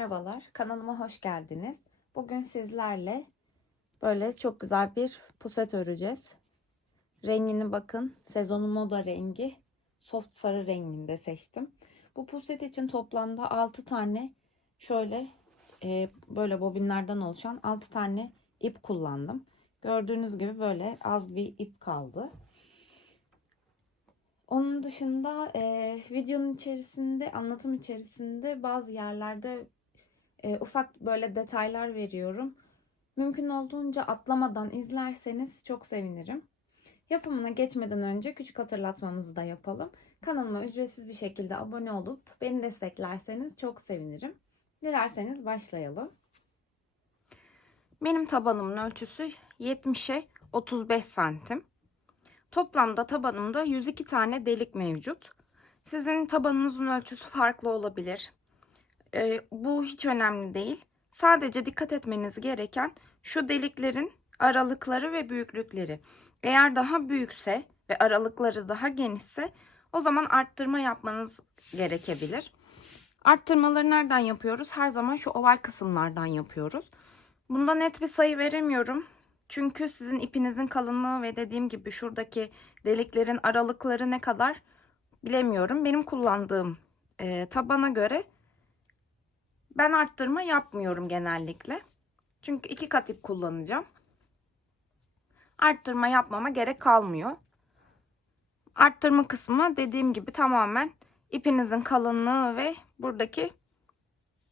Merhabalar, kanalıma hoş geldiniz. Bugün sizlerle böyle çok güzel bir puset öreceğiz. Rengini bakın, sezonun moda rengi soft sarı renginde seçtim. Bu puset için toplamda 6 tane şöyle böyle bobinlerden oluşan 6 tane ip kullandım. Gördüğünüz gibi böyle az bir ip kaldı. Onun dışında videonun içerisinde, anlatım içerisinde bazı yerlerde ufak böyle detaylar veriyorum. Mümkün olduğunca atlamadan izlerseniz çok sevinirim. Yapımına geçmeden önce küçük hatırlatmamızı da yapalım. Kanalıma ücretsiz bir şekilde abone olup beni desteklerseniz çok sevinirim. Dilerseniz başlayalım. Benim tabanımın ölçüsü 70'e 35 santim. Toplamda tabanımda 102 tane delik mevcut. Sizin tabanınızın ölçüsü farklı olabilir. Bu hiç önemli değil. Sadece dikkat etmeniz gereken şu deliklerin aralıkları ve büyüklükleri. Eğer daha büyükse ve aralıkları daha genişse o zaman arttırma yapmanız gerekebilir. Arttırmaları nereden yapıyoruz? Her zaman şu oval kısımlardan yapıyoruz. Bunda net bir sayı veremiyorum. Çünkü sizin ipinizin kalınlığı ve dediğim gibi şuradaki deliklerin aralıkları ne kadar bilemiyorum. Benim kullandığım tabana göre ben arttırma yapmıyorum genellikle. Çünkü 2 kat ip kullanacağım. Arttırma yapmama gerek kalmıyor. Arttırma kısmı dediğim gibi tamamen ipinizin kalınlığı ve buradaki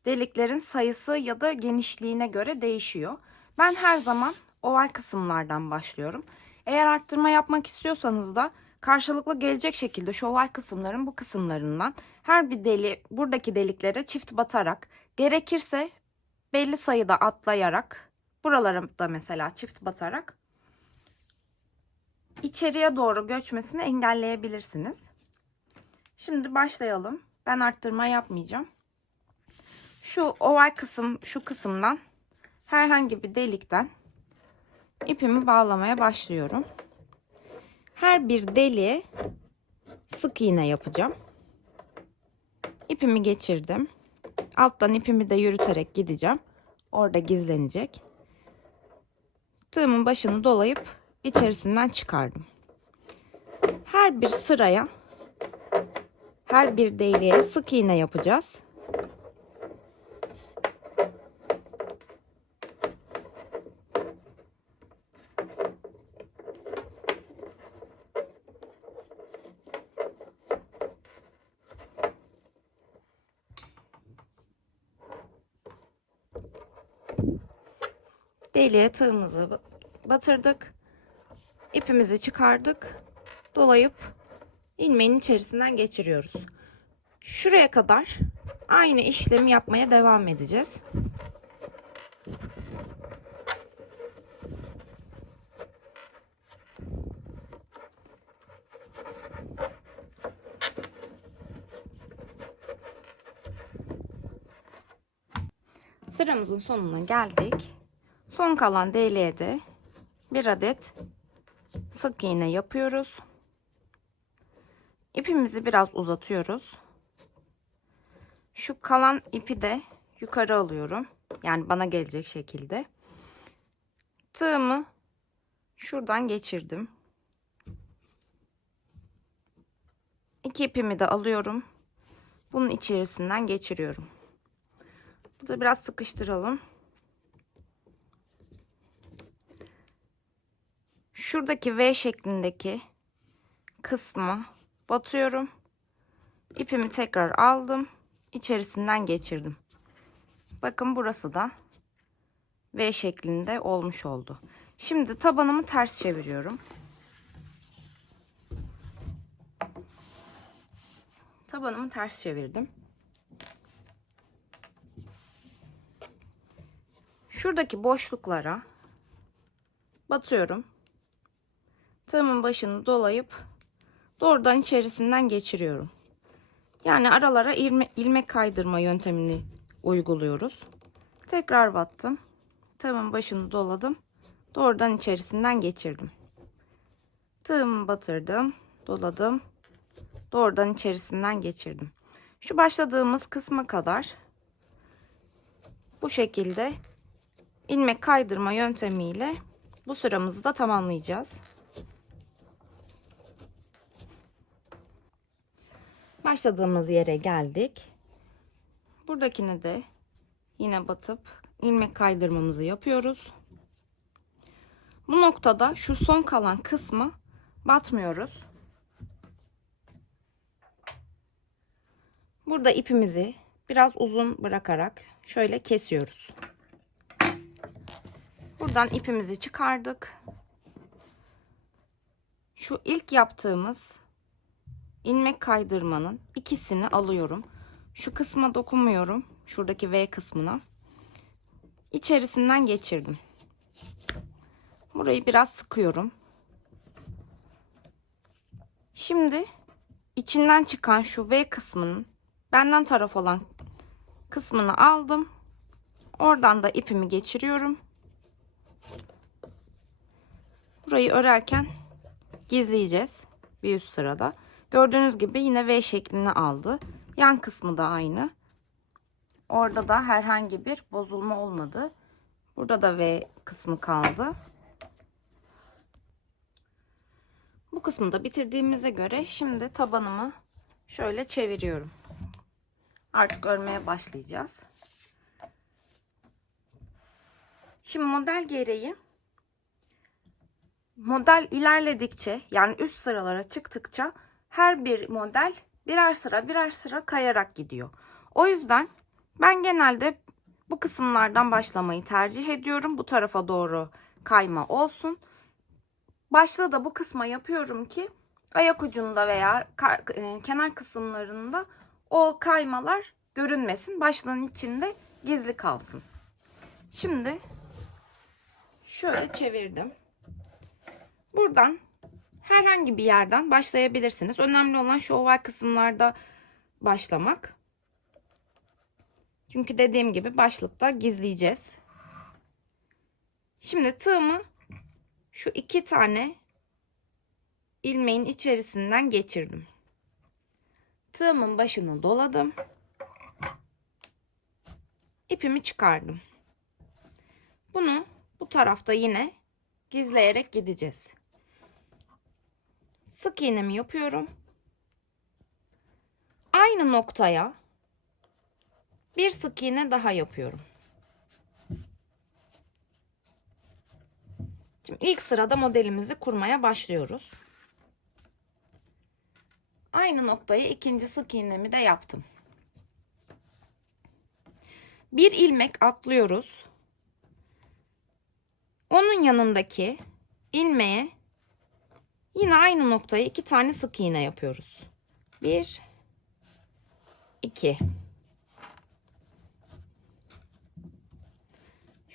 deliklerin sayısı ya da genişliğine göre değişiyor. Ben her zaman oval kısımlardan başlıyorum. Eğer arttırma yapmak istiyorsanız da karşılıklı gelecek şekilde şu oval kısımların bu kısımlarından her bir buradaki deliklere çift batarak, gerekirse belli sayıda atlayarak, buralara da mesela çift batarak içeriye doğru göçmesini engelleyebilirsiniz. Şimdi başlayalım. Ben arttırma yapmayacağım. Şu oval kısım, şu kısımdan herhangi bir delikten ipimi bağlamaya başlıyorum. Her bir deliğe sık iğne yapacağım. İpimi geçirdim. Alttan ipimi de yürüterek gideceğim. Orada gizlenecek. Tığımın başını dolayıp içerisinden çıkardım. Her bir sıraya, her bir deliğe sık iğne yapacağız. Deliğe tığımızı batırdık. İpimizi çıkardık. Dolayıp ilmeğin içerisinden geçiriyoruz. Şuraya kadar aynı işlemi yapmaya devam edeceğiz. Sıramızın sonuna geldik. Son kalan deliğe de bir adet sık iğne yapıyoruz. İpimizi biraz uzatıyoruz. Şu kalan ipi de yukarı alıyorum. Yani bana gelecek şekilde. Tığımı şuradan geçirdim. İki ipimi de alıyorum. Bunun içerisinden geçiriyorum. Burada biraz sıkıştıralım. Şuradaki V şeklindeki kısmı batıyorum. İpimi tekrar aldım. İçerisinden geçirdim. Bakın burası da V şeklinde olmuş oldu. Şimdi tabanımı ters çeviriyorum. Tabanımı ters çevirdim. Şuradaki boşluklara batıyorum. Tığımın başını dolayıp doğrudan içerisinden geçiriyorum. Yani aralara ilmek kaydırma yöntemini uyguluyoruz. Tekrar battım. Tığımın başını doladım. Doğrudan içerisinden geçirdim. Tığımı batırdım, doladım. Doğrudan içerisinden geçirdim. Şu başladığımız kısma kadar Bu şekilde ilmek kaydırma yöntemiyle bu sıramızı da tamamlayacağız. Başladığımız yere geldik. Buradakini de yine batıp ilmek kaydırmamızı yapıyoruz. Bu noktada şu son kalan kısmı batmıyoruz. Burada ipimizi biraz uzun bırakarak şöyle kesiyoruz. Buradan ipimizi çıkardık. Şu ilk yaptığımız ilmek kaydırmanın ikisini alıyorum. Şu kısma dokunmuyorum. Şuradaki V kısmına. İçerisinden geçirdim. Burayı biraz sıkıyorum. Şimdi içinden çıkan şu V kısmının benden taraf olan kısmını aldım. Oradan da ipimi geçiriyorum. Burayı örerken gizleyeceğiz bir üst sırada. Gördüğünüz gibi yine V şeklini aldı. Yan kısmı da aynı. Orada da herhangi bir bozulma olmadı. Burada da V kısmı kaldı. Bu kısmı da bitirdiğimize göre şimdi tabanımı şöyle çeviriyorum. Artık örmeye başlayacağız. Şimdi model gereği model ilerledikçe, yani üst sıralara çıktıkça her bir model birer sıra kayarak gidiyor. O yüzden ben genelde bu kısımlardan başlamayı tercih ediyorum. Bu tarafa doğru kayma olsun. Başlığı da bu kısma yapıyorum ki ayak ucunda veya kenar kısımlarında o kaymalar görünmesin. Başlığın içinde gizli kalsın. Şimdi şöyle çevirdim. Buradan herhangi bir yerden başlayabilirsiniz. Önemli olan şu oval kısımlarda başlamak. Çünkü dediğim gibi başlıkta gizleyeceğiz. Şimdi tığımı şu 2 tane ilmeğin içerisinden geçirdim. Tığımın başını doladım. İpimi çıkardım. Bunu bu tarafta yine gizleyerek gideceğiz. Sık iğnemi yapıyorum. Aynı noktaya bir sık iğne daha yapıyorum. Şimdi ilk sırada modelimizi kurmaya başlıyoruz. Aynı noktaya ikinci sık iğnemi de yaptım. Bir ilmek atlıyoruz. Onun yanındaki ilmeğe yine aynı noktaya 2 tane sık iğne yapıyoruz. 1 2.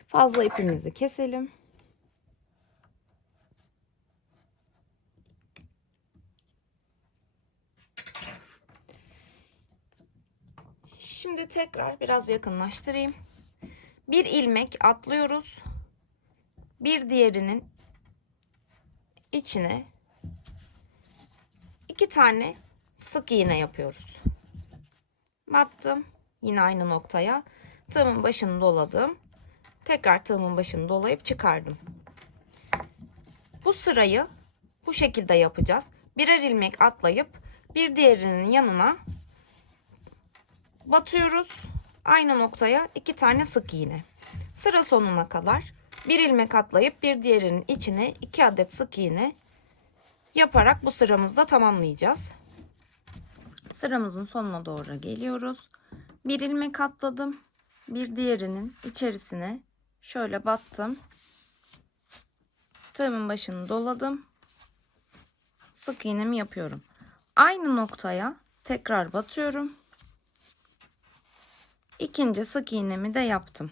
Fazla ipimizi keselim. Şimdi tekrar biraz yakınlaştırayım. Bir ilmek atlıyoruz. Bir diğerinin içine 2 tane sık iğne yapıyoruz. Battım. Yine aynı noktaya. Tığımın başını doladım. Tekrar tığımın başını dolayıp çıkardım. Bu sırayı bu şekilde yapacağız. Birer ilmek atlayıp bir diğerinin yanına batıyoruz. Aynı noktaya 2 tane sık iğne. Sıra sonuna kadar bir ilmek atlayıp bir diğerinin içine 2 adet sık iğne yaparak bu sıramızda tamamlayacağız. Sıramızın sonuna doğru geliyoruz. Bir ilmek atladım. Bir diğerinin içerisine şöyle battım. Tığımın başını doladım. Sık iğnemi yapıyorum. Aynı noktaya tekrar batıyorum. İkinci sık iğnemi de yaptım.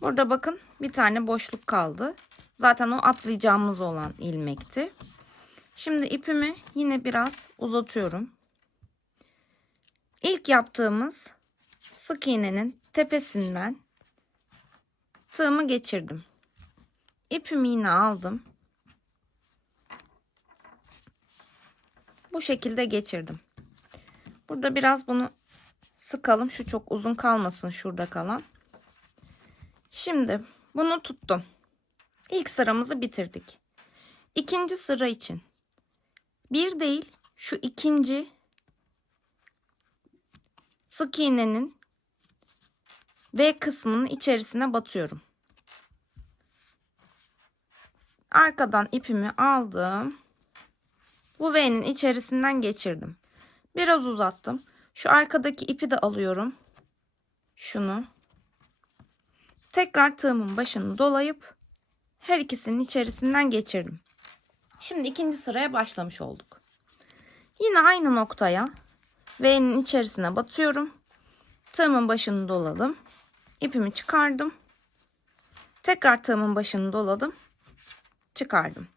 Burada bakın bir tane boşluk kaldı. Zaten o atlayacağımız olan ilmekti. Şimdi ipimi yine biraz uzatıyorum. İlk yaptığımız sık iğnenin tepesinden tığımı geçirdim. İpimi yine aldım. Bu şekilde geçirdim. Burada biraz bunu sıkalım. Şu çok uzun kalmasın, şurada kalan. Şimdi bunu tuttum. İlk sıramızı bitirdik. İkinci sıra için bir değil, şu ikinci sık iğnenin V kısmının içerisine batıyorum. Arkadan ipimi aldım. Bu V'nin içerisinden geçirdim. Biraz uzattım. Şu arkadaki ipi de alıyorum. Şunu. Tekrar tığımın başını dolayıp her ikisinin içerisinden geçirdim. Şimdi ikinci sıraya başlamış olduk. Yine aynı noktaya V'nin içerisine batıyorum. Tığımın başını doladım. İpimi çıkardım. Tekrar tığımın başını doladım. Çıkardım.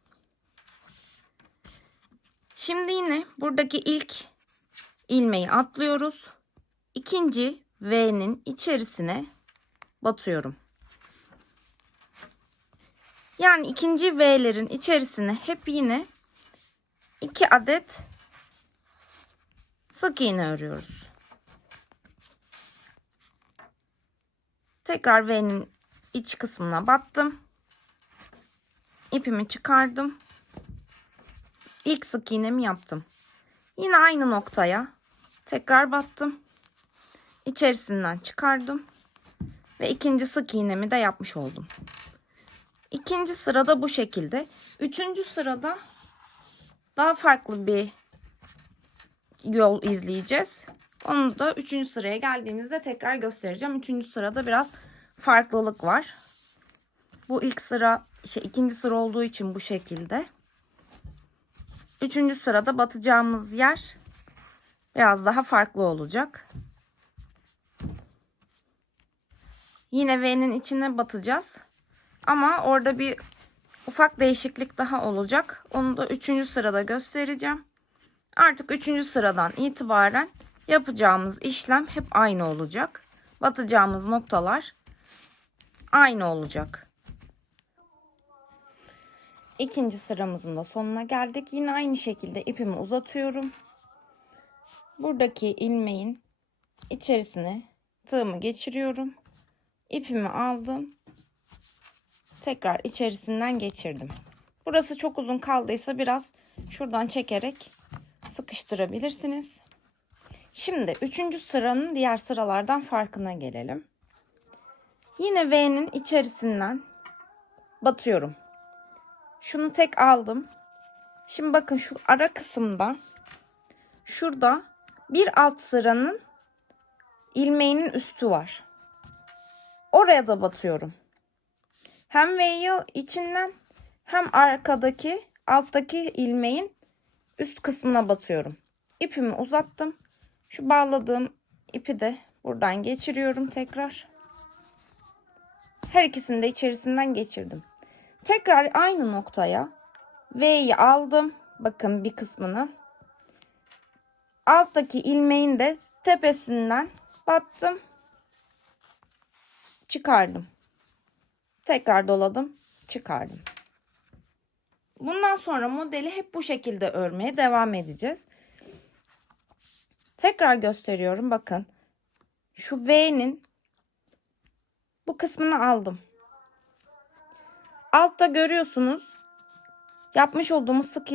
Şimdi yine buradaki ilk ilmeği atlıyoruz. İkinci V'nin içerisine batıyorum. Yani ikinci V'lerin içerisine hep yine 2 adet sık iğne örüyoruz. Tekrar V'nin iç kısmına battım. İpimi çıkardım. İlk sık iğnemi yaptım. Yine aynı noktaya tekrar battım. İçerisinden çıkardım. Ve ikinci sık iğnemi de yapmış oldum. İkinci sırada bu şekilde. Üçüncü sırada daha farklı bir yol izleyeceğiz. Onu da üçüncü sıraya geldiğimizde tekrar göstereceğim. Üçüncü sırada biraz farklılık var. Bu ilk sıra, ikinci sıra olduğu için bu şekilde. Üçüncü sırada batacağımız yer biraz daha farklı olacak. Yine V'nin içine batacağız. Ama orada bir ufak değişiklik daha olacak. Onu da üçüncü sırada göstereceğim. Artık üçüncü sıradan itibaren yapacağımız işlem hep aynı olacak. Batacağımız noktalar aynı olacak. İkinci sıramızın da sonuna geldik. Yine aynı şekilde ipimi uzatıyorum. Buradaki ilmeğin içerisine tığımı geçiriyorum. İpimi aldım. Tekrar içerisinden geçirdim. Burası çok uzun kaldıysa biraz şuradan çekerek sıkıştırabilirsiniz. Şimdi üçüncü sıranın diğer sıralardan farkına gelelim. Yine V'nin içerisinden batıyorum. Şunu tek aldım. Şimdi bakın şu ara kısımda, şurada bir alt sıranın ilmeğinin üstü var. Oraya da batıyorum. Hem V'yi içinden hem arkadaki alttaki ilmeğin üst kısmına batıyorum. İpimi uzattım. Şu bağladığım ipi de buradan geçiriyorum tekrar. Her ikisini de içerisinden geçirdim. Tekrar aynı noktaya V'yi aldım. Bakın bir kısmını. Alttaki ilmeğin de tepesinden battım. Çıkardım. Tekrar doladım. Çıkardım. Bundan sonra modeli hep bu şekilde örmeye devam edeceğiz. Tekrar gösteriyorum. Bakın. Şu V'nin bu kısmını aldım. Altta görüyorsunuz. Yapmış olduğumuz sık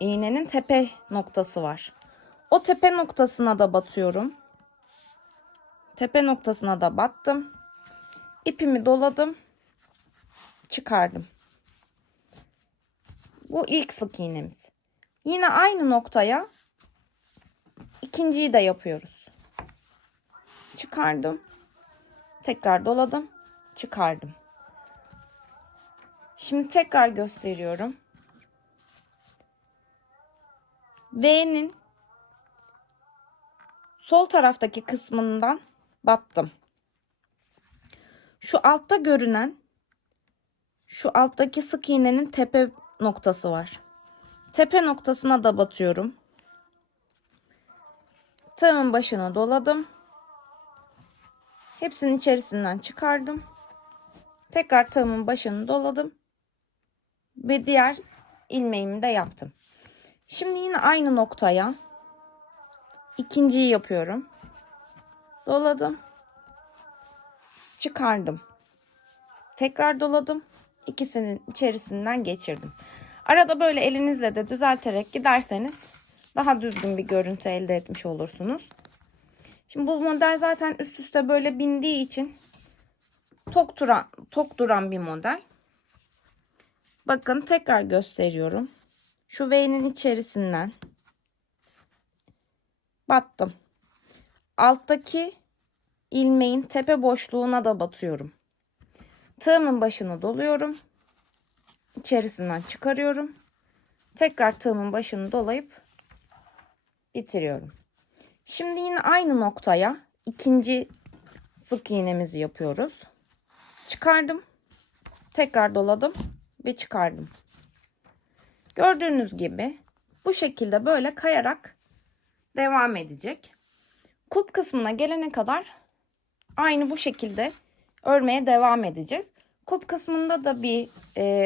iğnenin tepe noktası var. O tepe noktasına da batıyorum. Tepe noktasına da battım. İpimi doladım. Çıkardım. Bu ilk sık iğnemiz. Yine aynı noktaya ikinciyi de yapıyoruz. Çıkardım. Tekrar doladım. Çıkardım. Şimdi tekrar gösteriyorum. V'nin sol taraftaki kısmından battım. Şu altta görünen, şu alttaki sık iğnenin tepe noktası var. Tepe noktasına da batıyorum. Tığımın başına doladım. Hepsinin içerisinden çıkardım. Tekrar tığımın başını doladım. Ve diğer ilmeğimi de yaptım. Şimdi yine aynı noktaya ikinciyi yapıyorum. Doladım. Çıkardım. Tekrar doladım. İkisinin içerisinden geçirdim. Arada böyle elinizle de düzelterek giderseniz daha düzgün bir görüntü elde etmiş olursunuz. Şimdi bu model zaten üst üste böyle bindiği için tok duran bir model. Bakın tekrar gösteriyorum. Şu V'nin içerisinden battım. Alttaki ilmeğin tepe boşluğuna da batıyorum. Tığımın başını doluyorum. İçerisinden çıkarıyorum. Tekrar tığımın başını dolayıp bitiriyorum. Şimdi yine aynı noktaya ikinci sık iğnemizi yapıyoruz. Çıkardım. Tekrar doladım ve çıkardım. Gördüğünüz gibi bu şekilde böyle kayarak devam edecek. Kulp kısmına gelene kadar aynı bu şekilde örmeye devam edeceğiz. Kulp kısmında da bir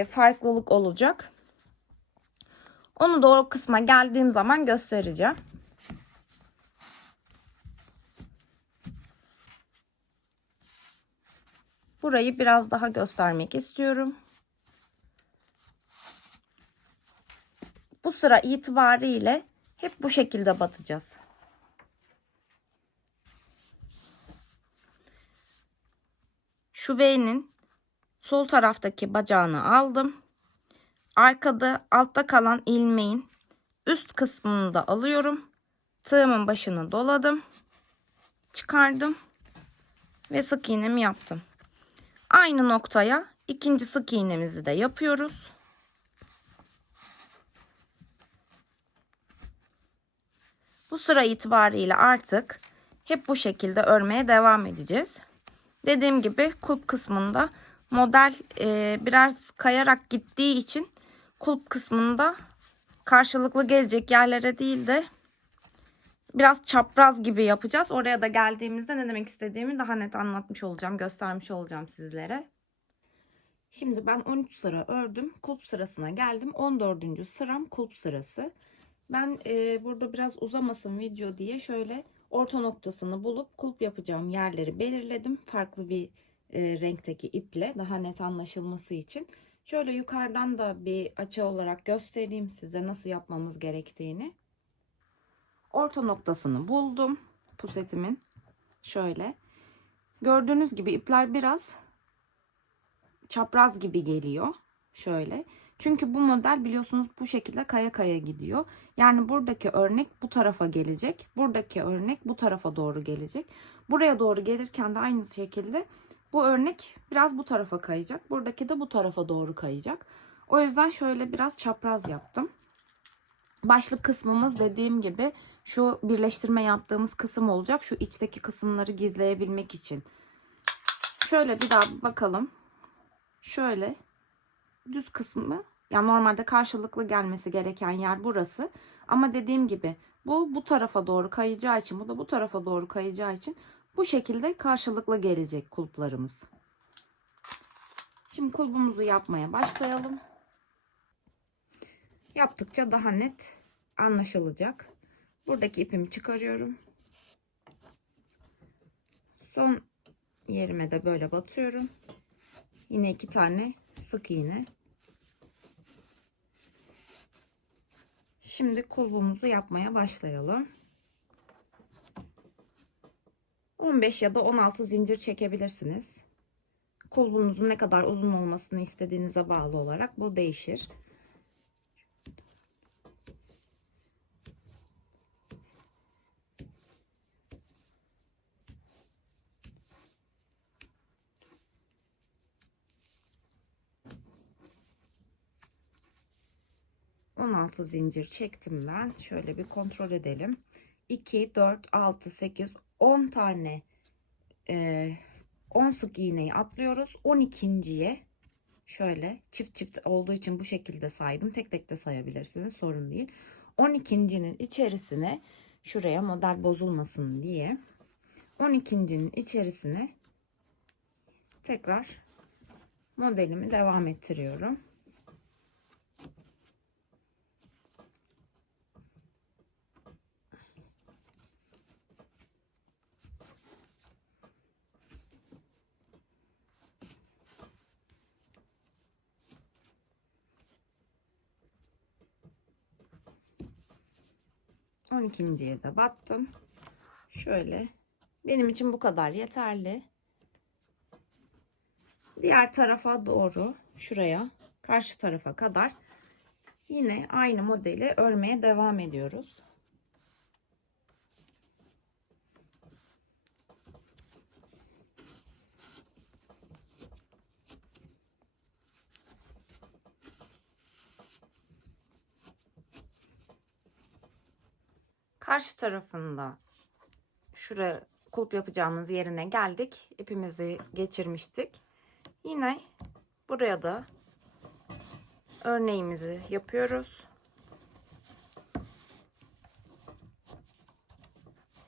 farklılık olacak. Onu da o kısma geldiğim zaman göstereceğim. Burayı biraz daha göstermek istiyorum. Bu sıra itibariyle hep bu şekilde batacağız. Şu V'nin sol taraftaki bacağını aldım. Arkada altta kalan ilmeğin üst kısmını da alıyorum. Tığımın başını doladım. Çıkardım. Ve sık iğnemi yaptım. Aynı noktaya ikinci sık iğnemizi de yapıyoruz. Bu sıra itibariyle artık hep bu şekilde örmeye devam edeceğiz. Dediğim gibi kulp kısmında model biraz kayarak gittiği için kulp kısmında karşılıklı gelecek yerlere değil de biraz çapraz gibi yapacağız. Oraya da geldiğimizde ne demek istediğimi daha net anlatmış olacağım, göstermiş olacağım sizlere. Şimdi ben 13 sıra ördüm. Kulp sırasına geldim. 14. sıram kulp sırası. Ben burada biraz uzamasın video diye şöyle orta noktasını bulup kulp yapacağım yerleri belirledim. Farklı bir renkteki iple daha net anlaşılması için. Şöyle yukarıdan da bir açı olarak göstereyim size nasıl yapmamız gerektiğini. Orta noktasını buldum pusetimin. Şöyle. Gördüğünüz gibi ipler biraz çapraz gibi geliyor. Şöyle. Çünkü bu model biliyorsunuz bu şekilde kaya kaya gidiyor. Yani buradaki örnek bu tarafa gelecek. Buradaki örnek bu tarafa doğru gelecek. Buraya doğru gelirken de aynı şekilde bu örnek biraz bu tarafa kayacak. Buradaki de bu tarafa doğru kayacak. O yüzden şöyle biraz çapraz yaptım. Başlık kısmımız dediğim gibi şu birleştirme yaptığımız kısım olacak. Şu içteki kısımları gizleyebilmek için. Şöyle bir daha bakalım. Şöyle düz kısmı, yani normalde karşılıklı gelmesi gereken yer burası. Ama dediğim gibi bu tarafa doğru kayacağı için, bu da bu tarafa doğru kayacağı için bu şekilde karşılıklı gelecek kulplarımız. Şimdi kulbumuzu yapmaya başlayalım. Yaptıkça daha net anlaşılacak. Buradaki ipimi çıkarıyorum. Son yerime de böyle batıyorum. Yine 2 tane sık iğne. Şimdi kulbumuzu yapmaya başlayalım. 15 ya da 16 zincir çekebilirsiniz. Kulbunuzun ne kadar uzun olmasını istediğinize bağlı olarak bu değişir. ...16 zincir çektim ben. Şöyle bir kontrol edelim. 2, 4, 6, 8, 10 tane 10 sık iğneyi atlıyoruz. 12.'ye şöyle çift çift olduğu için bu şekilde saydım. Tek tek de sayabilirsiniz, sorun değil. 12.'nin içerisine, şuraya model bozulmasın diye 12.'nin içerisine tekrar modelimi devam ettiriyorum. 12.'ye de battım. Şöyle. Benim için bu kadar yeterli. Diğer tarafa doğru, şuraya, karşı tarafa kadar yine aynı modeli örmeye devam ediyoruz. Karşı tarafında şuraya kulp yapacağımız yerine geldik. İpimizi geçirmiştik. Yine buraya da örneğimizi yapıyoruz.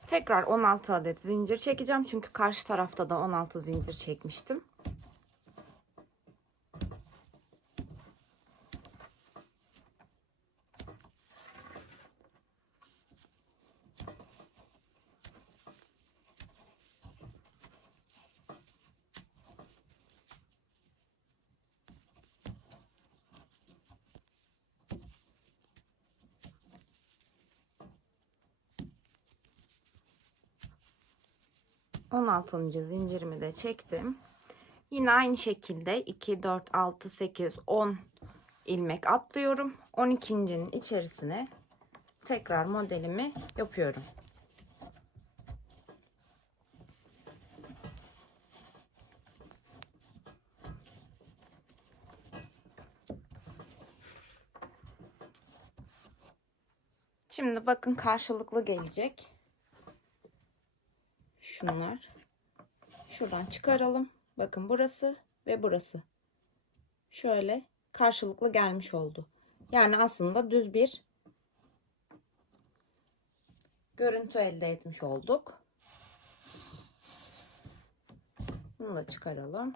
Tekrar 16 adet zincir çekeceğim. Çünkü karşı tarafta da 16 zincir çekmiştim. On 16. zincirimi de çektim. Yine aynı şekilde 2, 4, 6, 8, 10 ilmek atlıyorum. 12.'nin içerisine tekrar modelimi yapıyorum. Şimdi bakın karşılıklı gelecek. Şunlar. Şuradan çıkaralım. Bakın burası ve burası. Şöyle karşılıklı gelmiş oldu. Yani aslında düz bir görüntü elde etmiş olduk. Bunu da çıkaralım.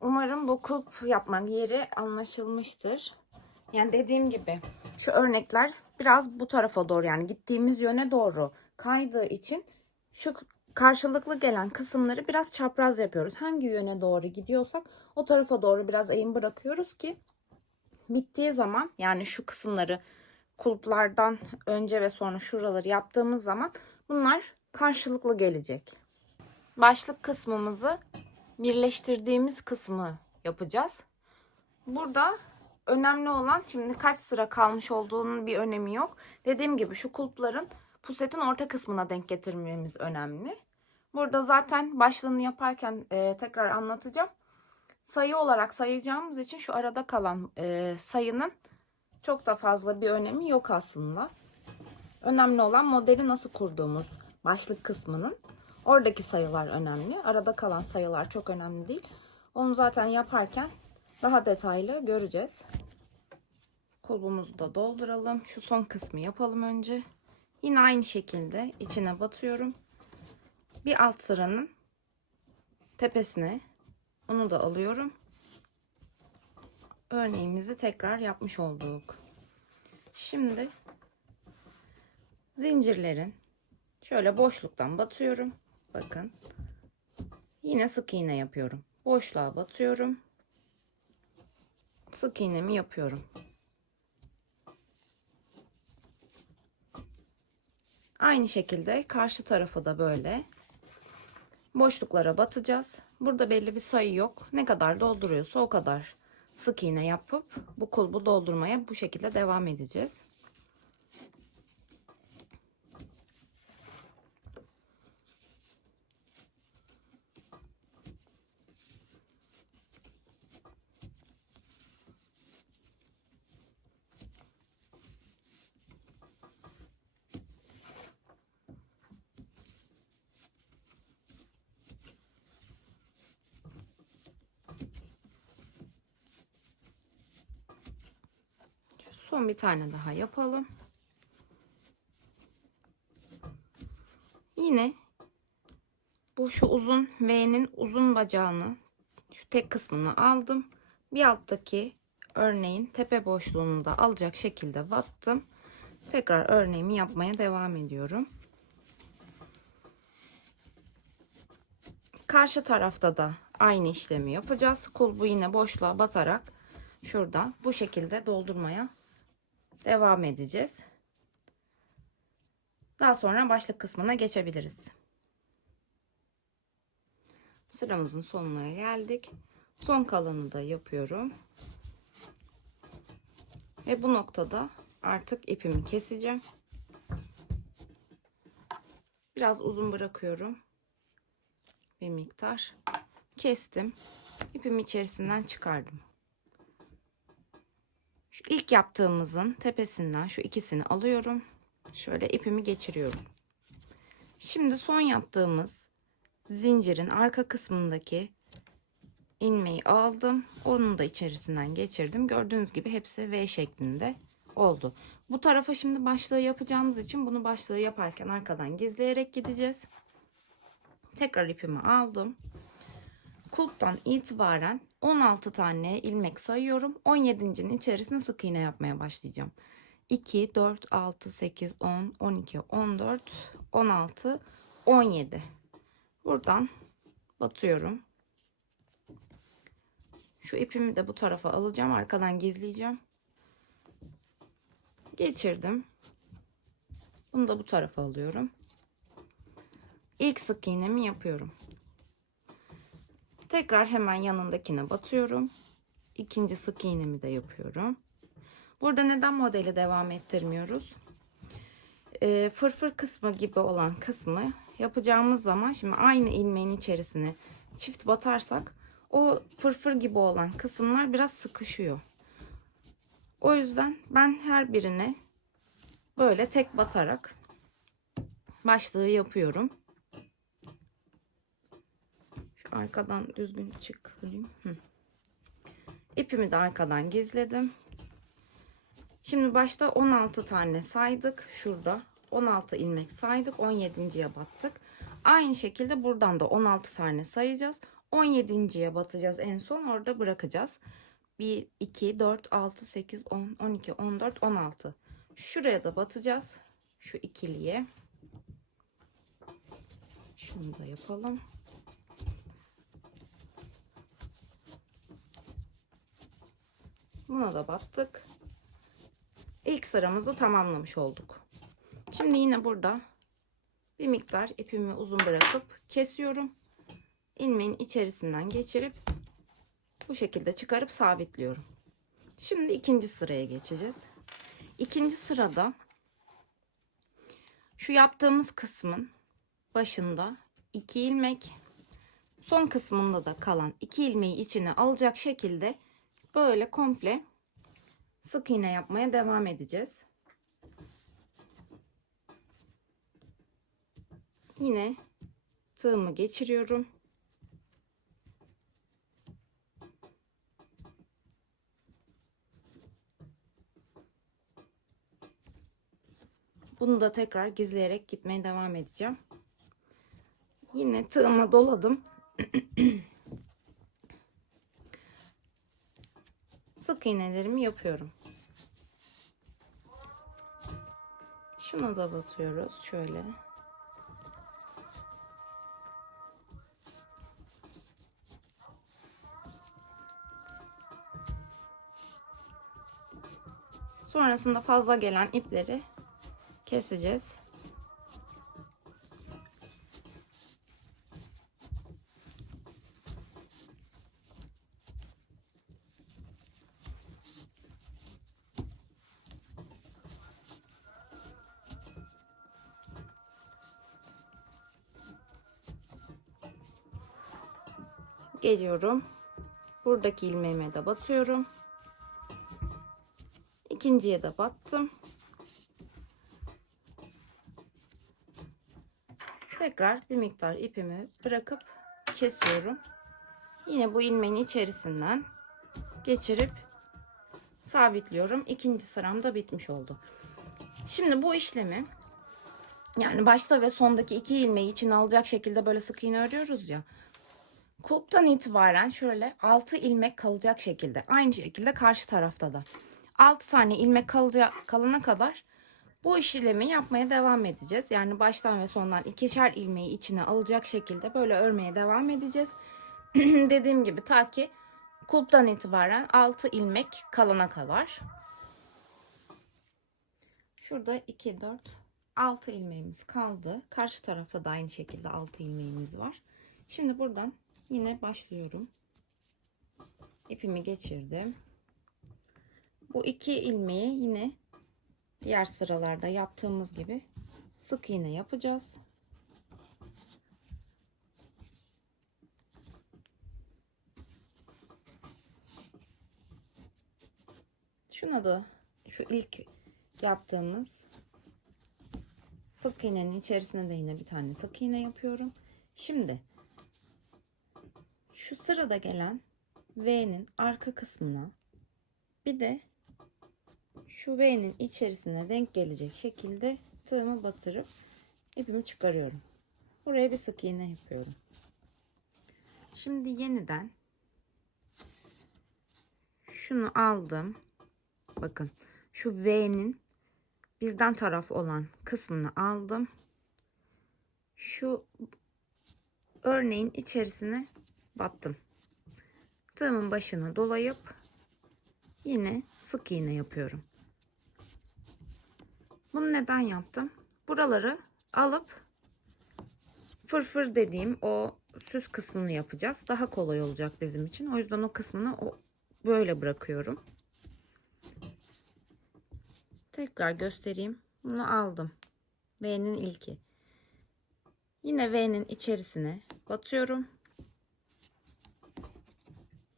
Umarım bu kulp yapma yeri anlaşılmıştır. Yani dediğim gibi şu örnekler biraz bu tarafa doğru, yani gittiğimiz yöne doğru kaydığı için şu karşılıklı gelen kısımları biraz çapraz yapıyoruz. Hangi yöne doğru gidiyorsak o tarafa doğru biraz eğim bırakıyoruz ki bittiği zaman, yani şu kısımları kulplardan önce ve sonra şuraları yaptığımız zaman bunlar karşılıklı gelecek. Başlık kısmımızı birleştirdiğimiz kısmı yapacağız. Burada önemli olan, şimdi kaç sıra kalmış olduğunun bir önemi yok. Dediğim gibi şu kulpların pusetin orta kısmına denk getirmemiz önemli. Burada zaten başlığını yaparken tekrar anlatacağım. Sayı olarak sayacağımız için şu arada kalan sayının çok da fazla bir önemi yok aslında. Önemli olan modeli nasıl kurduğumuz, başlık kısmının oradaki sayılar önemli. Arada kalan sayılar çok önemli değil. Onu zaten yaparken daha detaylı göreceğiz. Kulbumuzu da dolduralım. Şu son kısmı yapalım önce. Yine aynı şekilde içine batıyorum. Bir alt sıranın tepesine onu da alıyorum. Örneğimizi tekrar yapmış olduk. Şimdi zincirlerin şöyle boşluktan batıyorum. Bakın. Yine sık iğne yapıyorum. Boşluğa batıyorum. Sık iğnemi yapıyorum. Aynı şekilde karşı tarafı da böyle boşluklara batacağız. Burada belli bir sayı yok. Ne kadar dolduruyorsa o kadar sık iğne yapıp bu kulbu doldurmaya bu şekilde devam edeceğiz. Son bir tane daha yapalım. Yine bu şu uzun V'nin uzun bacağını, şu tek kısmını aldım. Bir alttaki örneğin tepe boşluğunu da alacak şekilde battım. Tekrar örneğimi yapmaya devam ediyorum. Karşı tarafta da aynı işlemi yapacağız. Kulbu yine boşluğa batarak şurada bu şekilde doldurmaya devam edeceğiz. Daha sonra başlık kısmına geçebiliriz. Sıramızın sonuna geldik. Son kalanı da yapıyorum. Ve bu noktada artık ipimi keseceğim. Biraz uzun bırakıyorum. Bir miktar. Kestim. İpimi içerisinden çıkardım. Şu ilk yaptığımızın tepesinden şu ikisini alıyorum. Şöyle ipimi geçiriyorum. Şimdi son yaptığımız zincirin arka kısmındaki ilmeği aldım. Onu da içerisinden geçirdim. Gördüğünüz gibi hepsi V şeklinde oldu. Bu tarafa şimdi başlığı yapacağımız için bunu başlığı yaparken arkadan gizleyerek gideceğiz. Tekrar ipimi aldım. Kulptan itibaren 16 tane ilmek sayıyorum. 17.'nin içerisine sık iğne yapmaya başlayacağım. 2, 4, 6, 8, 10, 12, 14, 16, 17. Buradan batıyorum. Şu ipimi de bu tarafa alacağım. Arkadan gizleyeceğim. Geçirdim. Bunu da bu tarafa alıyorum. İlk sık iğnemi yapıyorum. Tekrar hemen yanındakine batıyorum. İkinci sık iğnemi de yapıyorum. Burada neden modeli devam ettirmiyoruz? Fırfır kısmı gibi olan kısmı yapacağımız zaman şimdi aynı ilmeğin içerisine çift batarsak o fırfır gibi olan kısımlar biraz sıkışıyor. O yüzden ben her birine böyle tek batarak başlığı yapıyorum. Şu arkadan düzgün çıkarayım. İpimi de arkadan gizledim. Şimdi başta 16 tane saydık. Şurada 16 ilmek saydık. 17.'ye battık. Aynı şekilde buradan da 16 tane sayacağız. 17.'ye batacağız en son. Orada bırakacağız. 1, 2, 4, 6, 8, 10, 12, 14, 16. Şuraya da batacağız. Şu ikiliye. Şunu da yapalım. Buna da battık. İlk sıramızı tamamlamış olduk. Şimdi yine burada bir miktar ipimi uzun bırakıp kesiyorum. İlmeğin içerisinden geçirip bu şekilde çıkarıp sabitliyorum. Şimdi ikinci sıraya geçeceğiz. İkinci sırada şu yaptığımız kısmın başında 2 ilmek, son kısmında da kalan 2 ilmeği içine alacak şekilde böyle komple sık iğne yapmaya devam edeceğiz. Yine tığımı geçiriyorum. Bunu da tekrar gizleyerek gitmeye devam edeceğim. Yine tığıma doladım. Sık iğnelerimi yapıyorum. Şuna da batıyoruz şöyle. Sonrasında fazla gelen ipleri keseceğiz. Geliyorum. Buradaki ilmeğime de batıyorum. İkinciye de battım. Tekrar bir miktar ipimi bırakıp kesiyorum. Yine bu ilmeğin içerisinden geçirip sabitliyorum. İkinci sıram da bitmiş oldu. Şimdi bu işlemi yani başta ve sondaki 2 ilmeği içine alacak şekilde böyle sık iğne örüyoruz ya. Kulptan itibaren şöyle 6 ilmek kalacak şekilde. Aynı şekilde karşı tarafta da 6 tane ilmek kalana kadar bu işlemi yapmaya devam edeceğiz. Yani baştan ve sondan ikişer ilmeği içine alacak şekilde böyle örmeye devam edeceğiz. Dediğim gibi ta ki Kulptan itibaren 6 ilmek kalana kadar. Şurada 2, 4, 6 ilmeğimiz kaldı. Karşı tarafta da aynı şekilde 6 ilmeğimiz var. Şimdi buradan yine başlıyorum. İpimi geçirdim. Bu 2 ilmeği yine diğer sıralarda yaptığımız gibi sık iğne yapacağız. Şuna da şu ilk yaptığımız sık iğnenin içerisine de yine bir tane sık iğne yapıyorum. Şimdi şu sırada gelen V'nin arka kısmına bir de şu V'nin içerisine denk gelecek şekilde tığımı batırıp ipimi çıkarıyorum. Buraya bir sık iğne yapıyorum. Şimdi yeniden şunu aldım. Bakın şu V'nin bizden taraf olan kısmını aldım. Şu örneğin içerisine battım. Tığımın başını dolayıp yine sık iğne yapıyorum. Bunu neden yaptım? Buraları alıp fırfır dediğim o süs kısmını yapacağız. Daha kolay olacak bizim için. O yüzden o kısmını böyle bırakıyorum. Tekrar göstereyim. Bunu aldım. V'nin ilki. Yine V'nin içerisine batıyorum.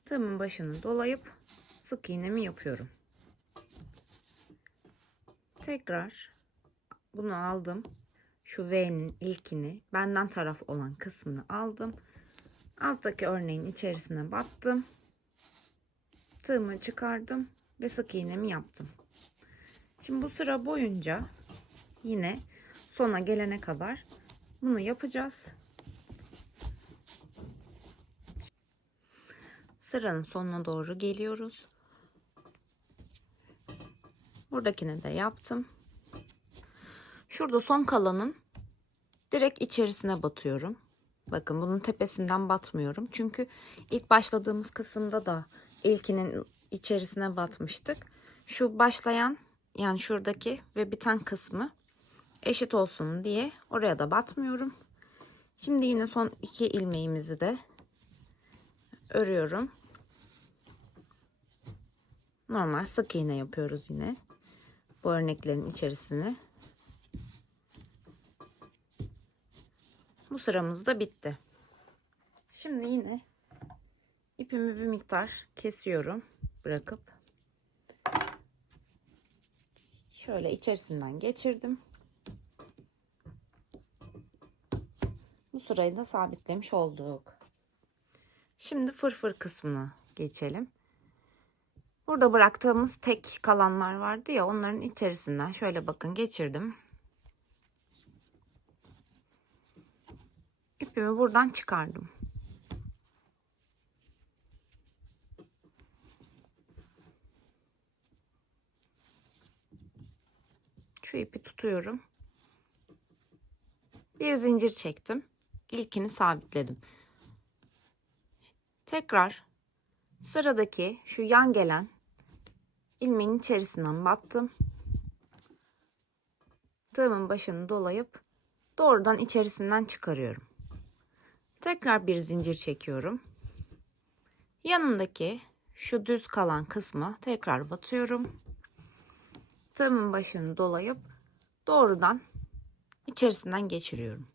Tığımın başını dolayıp sık iğnemi yapıyorum. Tekrar bunu aldım. Şu V'nin ilkini, benden taraf olan kısmını aldım. Alttaki örneğin içerisine battım. Tığımı çıkardım ve sık iğnemi yaptım. Şimdi bu sıra boyunca yine sona gelene kadar bunu yapacağız. Sıranın sonuna doğru geliyoruz. Buradakini de yaptım. Şurada son kalanın direkt içerisine batıyorum. Bakın bunun tepesinden batmıyorum. Çünkü ilk başladığımız kısımda da ilkinin içerisine batmıştık. Şu başlayan, yani şuradaki ve biten kısmı eşit olsun diye oraya da batmıyorum. Şimdi yine son 2 ilmeğimizi de örüyorum. Normal sık iğne yapıyoruz yine. Bu örneklerin içerisine. Bu sıramız da bitti. Şimdi yine ipimi bir miktar kesiyorum. Bırakıp şöyle içerisinden geçirdim. Bu sırayı da sabitlemiş olduk. Şimdi fırfır kısmına geçelim. Burada bıraktığımız tek kalanlar vardı ya, onların içerisinden şöyle bakın geçirdim. İpimi buradan çıkardım. Şu ipi tutuyorum. Bir zincir çektim. İlkini sabitledim. Tekrar sıradaki şu yan gelen ilmeğin içerisinden battım. Tığımın başını dolayıp doğrudan içerisinden çıkarıyorum. Tekrar bir zincir çekiyorum. Yanındaki şu düz kalan kısma tekrar batıyorum. Tığımın başını dolayıp doğrudan içerisinden geçiriyorum.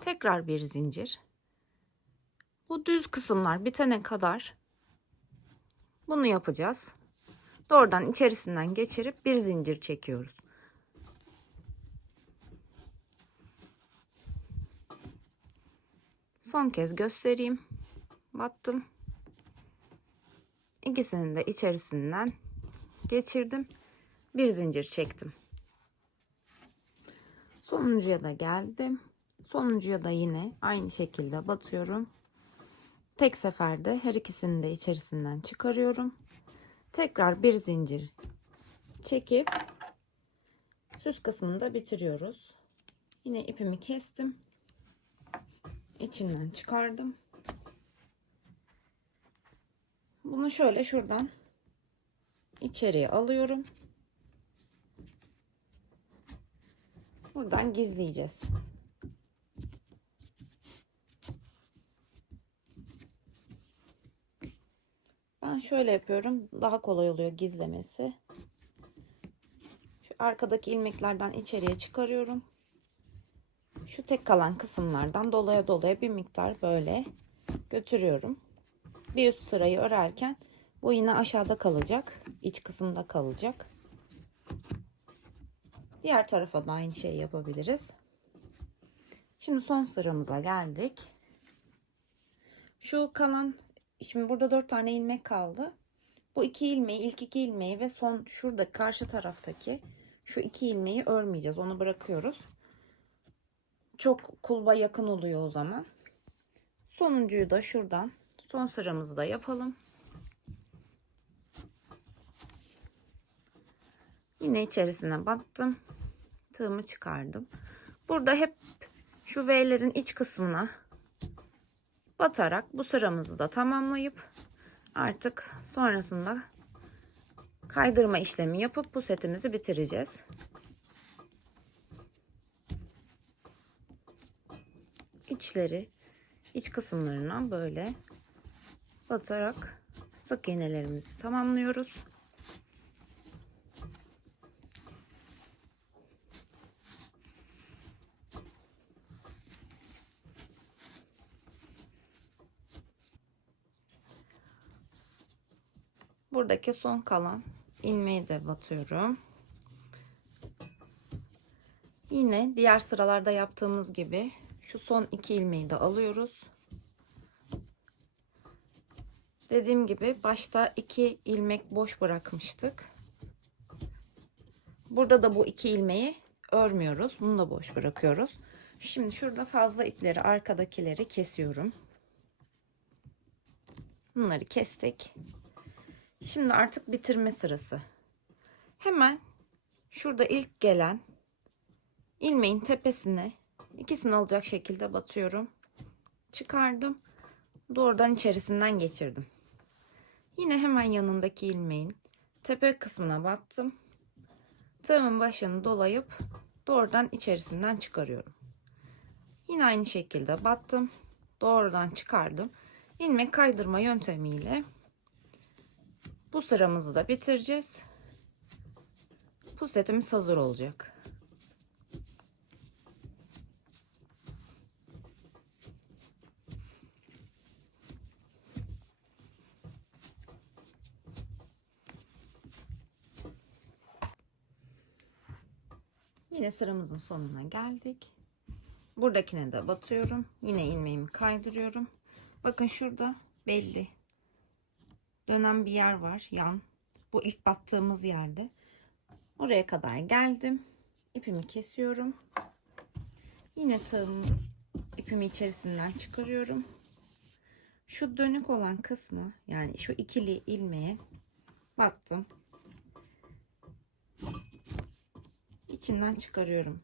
Tekrar bir zincir. Bu düz kısımlar bitene kadar bunu yapacağız. Doğrudan içerisinden geçirip bir zincir çekiyoruz. Son kez göstereyim. Battım. İkisini de içerisinden geçirdim. Bir zincir çektim. Sonuncuya da geldim. Sonuncuya da yine aynı şekilde batıyorum. Tek seferde her ikisini de içerisinden çıkarıyorum. Tekrar bir zincir çekip süs kısmını da bitiriyoruz. Yine ipimi kestim. İçinden çıkardım. Bunu şöyle şuradan içeriye alıyorum. Buradan gizleyeceğiz. Ben şöyle yapıyorum. Daha kolay oluyor gizlemesi. Şu arkadaki ilmeklerden içeriye çıkarıyorum. Şu tek kalan kısımlardan dolaya dolaya bir miktar böyle götürüyorum. Bir üst sırayı örerken bu yine aşağıda kalacak. İç kısımda kalacak. Diğer tarafa da aynı şeyi yapabiliriz. Şimdi son sıramıza geldik. Şu kalan, şimdi burada 4 tane ilmek kaldı. Bu iki ilmeği, ilk iki ilmeği ve son şurada karşı taraftaki şu iki ilmeği örmeyeceğiz. Onu bırakıyoruz. Çok kulba yakın oluyor o zaman. Sonuncuyu da şuradan, son sıramızı da yapalım. Yine içerisine battım. Tığımı çıkardım. Burada hep şu V'lerin iç kısmına batarak bu sıramızı da tamamlayıp artık sonrasında kaydırma işlemi yapıp bu setimizi bitireceğiz. İç kısımlarına böyle batarak sık iğnelerimizi tamamlıyoruz. Buradaki son kalan ilmeği de batıyorum. Yine diğer sıralarda yaptığımız gibi şu son iki ilmeği de alıyoruz. Dediğim gibi başta iki ilmek boş bırakmıştık. Burada da bu iki ilmeği örmüyoruz. Bunu da boş bırakıyoruz. Şimdi şurada fazla ipleri, arkadakileri kesiyorum. Bunları kestik. Şimdi artık bitirme sırası. Hemen şurada ilk gelen ilmeğin tepesine ikisini alacak şekilde batıyorum. Çıkardım. Doğrudan içerisinden geçirdim. Yine hemen yanındaki ilmeğin tepe kısmına battım. Tığımın başını dolayıp doğrudan içerisinden çıkarıyorum. Yine aynı şekilde battım. Doğrudan çıkardım. İlmek kaydırma yöntemiyle bu sıramızı da bitireceğiz. Bu setimiz hazır olacak. Yine sıramızın sonuna geldik. Buradakine de batıyorum. Yine ilmeğimi kaydırıyorum. Bakın şurada belli dönen bir yer var, yan. Bu ilk battığımız yerde. Oraya kadar geldim. İpimi kesiyorum. Yine ipimi içerisinden çıkarıyorum. Şu dönük olan kısmı, yani şu ikili ilmeğe battım. İçinden çıkarıyorum.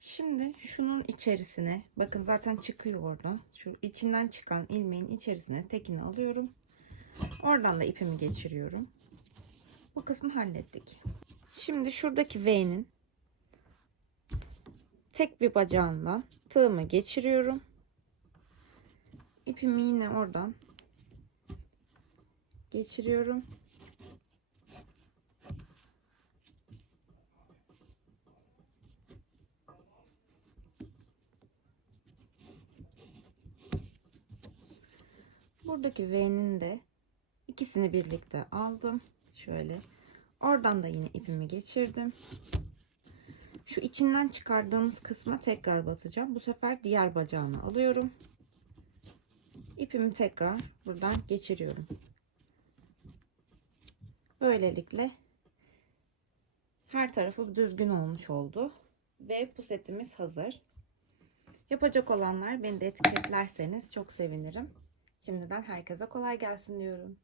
Şimdi şunun içerisine, bakın zaten çıkıyor oradan. Şu içinden çıkan ilmeğin içerisine tekini alıyorum. Oradan da ipimi geçiriyorum. Bu kısmı hallettik. Şimdi şuradaki V'nin tek bir bacağından tığımı geçiriyorum. İpimi yine oradan geçiriyorum. Buradaki V'nin de ikisini birlikte aldım. Şöyle. Oradan da yine ipimi geçirdim. Şu içinden çıkardığımız kısma tekrar batacağım. Bu sefer diğer bacağını alıyorum. İpimi tekrar buradan geçiriyorum. Böylelikle her tarafı düzgün olmuş oldu. Ve pusetimiz hazır. Yapacak olanlar beni de etiketlerseniz çok sevinirim. Şimdiden herkese kolay gelsin diyorum.